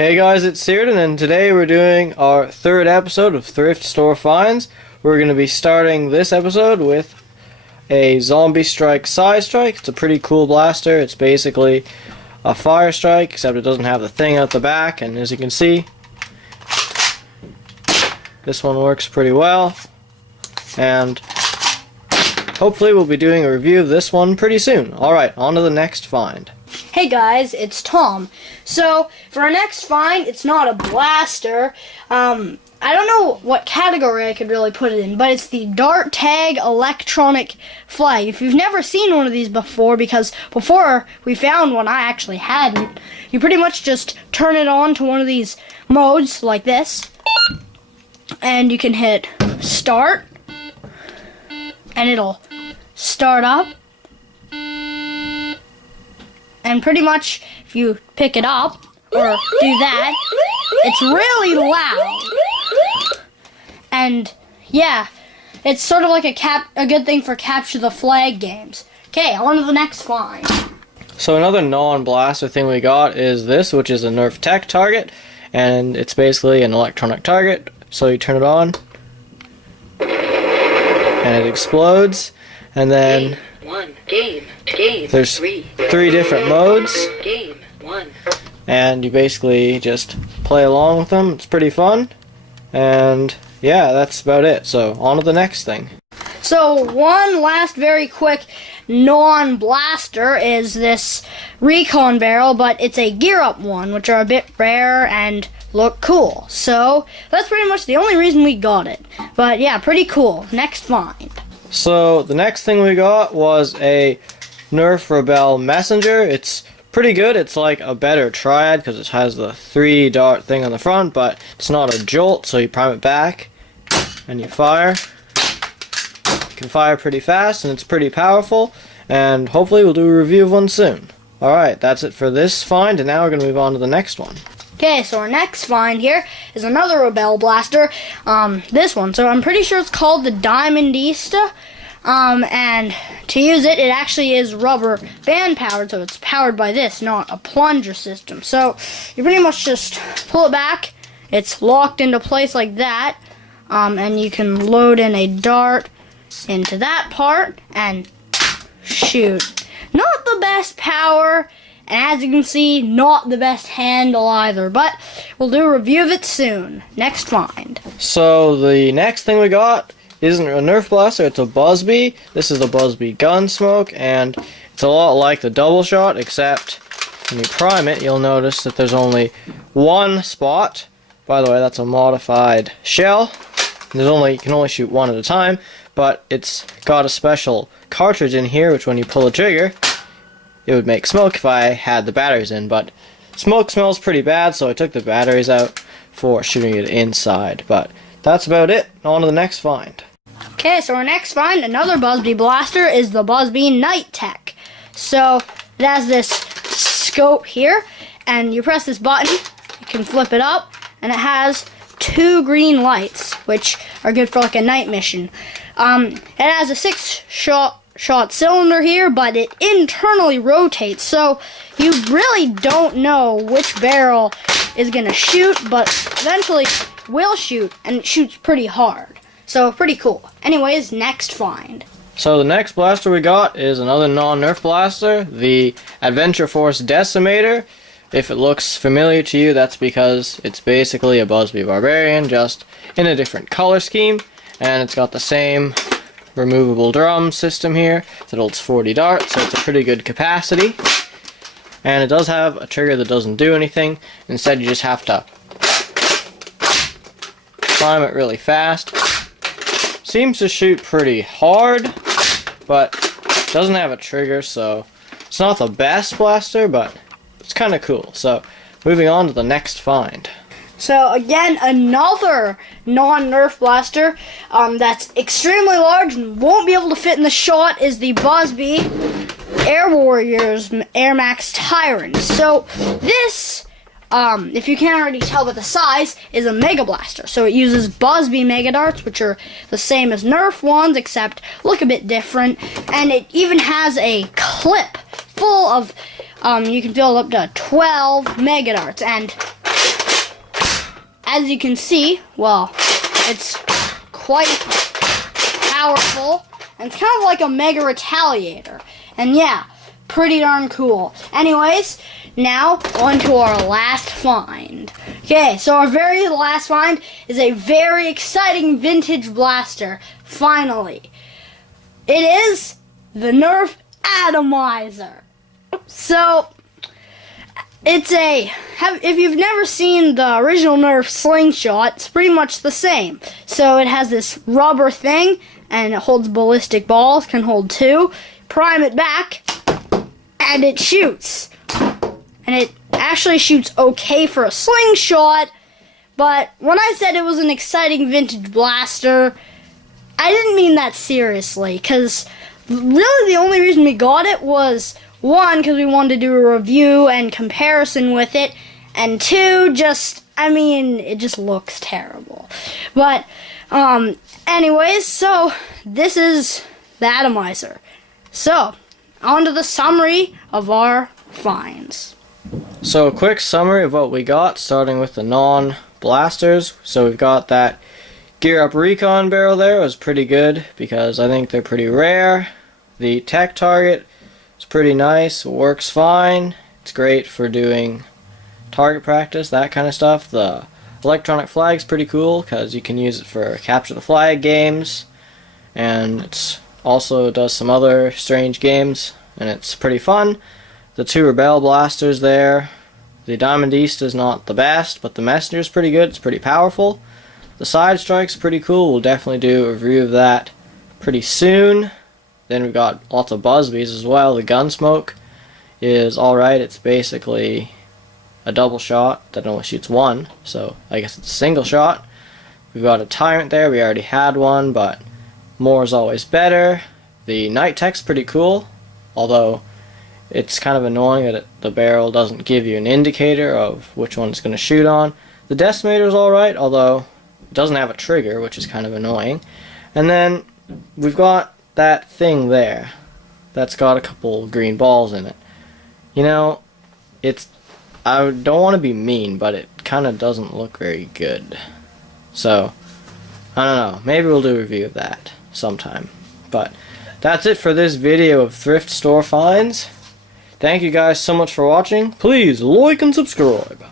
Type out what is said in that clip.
Hey guys, it's Searden, and today we're doing our third episode of Thrift Store Finds. We're going to be starting this episode with a Zombie Strike Side Strike. It's a pretty cool blaster. It's basically a fire strike, except it doesn't have the thing out the back, and as you can see, this one works pretty well, and hopefully we'll be doing a review of this one pretty soon. Alright, on to the next find. Hey guys, it's Tom. So, for our next find, it's not a blaster. I don't know what category I could really put it in, but it's the Dart Tag Electronic Flag. If you've never seen one of these before, because before we found one, I actually hadn't, you pretty much just turn it on to one of these modes, like this, and you can hit Start, and it'll start up. And pretty much, if you pick it up, or do that, it's really loud. And, yeah, it's sort of like a good thing for capture the flag games. Okay, on to the next find. So another non-blaster thing we got is this, which is a Nerf Tech target, and it's basically an electronic target. So you turn it on, and it explodes, and then there's three different modes, and you basically just play along with them. It's pretty fun, and yeah, that's about it. So on to the next thing. So one last very quick non-blaster is this recon barrel, but it's a gear up one, which are a bit rare and look cool. So that's pretty much the only reason we got it. But yeah, pretty cool. Next find. So the next thing we got was a Nerf Rebel Messenger. It's pretty good. It's like a better Triad because it has the 3-dart thing on the front, but it's not a jolt, so you prime it back and you fire. You can fire pretty fast and it's pretty powerful, and hopefully we'll do a review of one soon. Alright, that's it for this find, and now we're going to move on to the next one. Okay, so our next find here is another Rebel blaster, this one. So I'm pretty sure it's called the Diamondista, and to use it, it actually is rubber band powered, so it's powered by this, not a plunger system. So you pretty much just pull it back, it's locked into place like that, and you can load in a dart into that part and shoot. Not the best power, and as you can see, not the best handle either, but we'll do a review of it soon. Next find. So the next thing we got isn't a Nerf blaster, it's a Busby. This is the Busby Gunsmoke, and it's a lot like the double shot, except when you prime it, you'll notice that there's only one spot. By the way, that's a modified shell. You can only shoot one at a time, but it's got a special cartridge in here, which when you pull the trigger, it would make smoke if I had the batteries in, but smoke smells pretty bad, so I took the batteries out for shooting it inside. But that's about it. On to the next find. Okay, so our next find, another Busby blaster, is the Busby Night Tech. So it has this scope here, and you press this button, you can flip it up, and it has 2 green lights, which are good for like a night mission. It has a 6-shot cylinder here, but it internally rotates, so you really don't know which barrel is going to shoot, but eventually will shoot, and it shoots pretty hard. So pretty cool. Anyways, next find. So the next blaster we got is another non-Nerf blaster, the Adventure Force Decimator. If it looks familiar to you, that's because it's basically a Busby Barbarian, just in a different color scheme, and it's got the same removable drum system here that holds 40 darts, so it's a pretty good capacity. And it does have a trigger that doesn't do anything. Instead, you just have to prime it really fast. Seems to shoot pretty hard, but doesn't have a trigger, so it's not the best blaster, but it's kind of cool. So moving on to the next find. So again, another non-Nerf blaster that's extremely large and won't be able to fit in the shot is the Busby Air Warriors Air Max Tyrant. So this, if you can't already tell by the size, is a Mega Blaster. So it uses Busby Mega Darts, which are the same as Nerf ones, except look a bit different. And it even has a clip full of, you can fill up to 12 Mega Darts. And as you can see, well, it's quite powerful, and it's kind of like a Mega Retaliator. And yeah, pretty darn cool. Anyways, now on to our last find. Okay, so our very last find is a very exciting vintage blaster. Finally, it is the Nerf Atomizer. So it's if you've never seen the original Nerf slingshot, it's pretty much the same. So it has this rubber thing, and it holds ballistic balls, can hold 2. Prime it back, and it shoots. And it actually shoots okay for a slingshot, but when I said it was an exciting vintage blaster, I didn't mean that seriously, because really the only reason we got it was, 1, because we wanted to do a review and comparison with it, and 2, it just looks terrible. But, anyways, so this is the Atomizer. So, on to the summary of our finds. So a quick summary of what we got, starting with the non-blasters. So we've got that Gear Up Recon barrel there. It was pretty good because I think they're pretty rare. The Tech Target is pretty nice, works fine. It's great for doing target practice, that kind of stuff. The Electronic Flag's pretty cool because you can use it for capture the flag games, and it's also does some other strange games, and it's pretty fun. The 2 Rebel blasters there. The Diamond East is not the best, but the Messenger's pretty good. It's pretty powerful. The Side Strike's pretty cool. We'll definitely do a review of that pretty soon. Then we've got lots of Busbies as well. The Gunsmoke is alright. It's basically a double shot that only shoots 1, so I guess it's a single shot. We've got a Tyrant there. We already had one, but more is always better. The Night Tech's pretty cool, although it's kind of annoying that the barrel doesn't give you an indicator of which one it's going to shoot on. The Decimator's alright, although it doesn't have a trigger, which is kind of annoying. And then we've got that thing there that's got a couple green balls in it. You know, I don't want to be mean, but it kind of doesn't look very good. So, I don't know. Maybe we'll do a review of that sometime. But that's it for this video of thrift store finds. Thank you guys so much for watching. Please like and subscribe.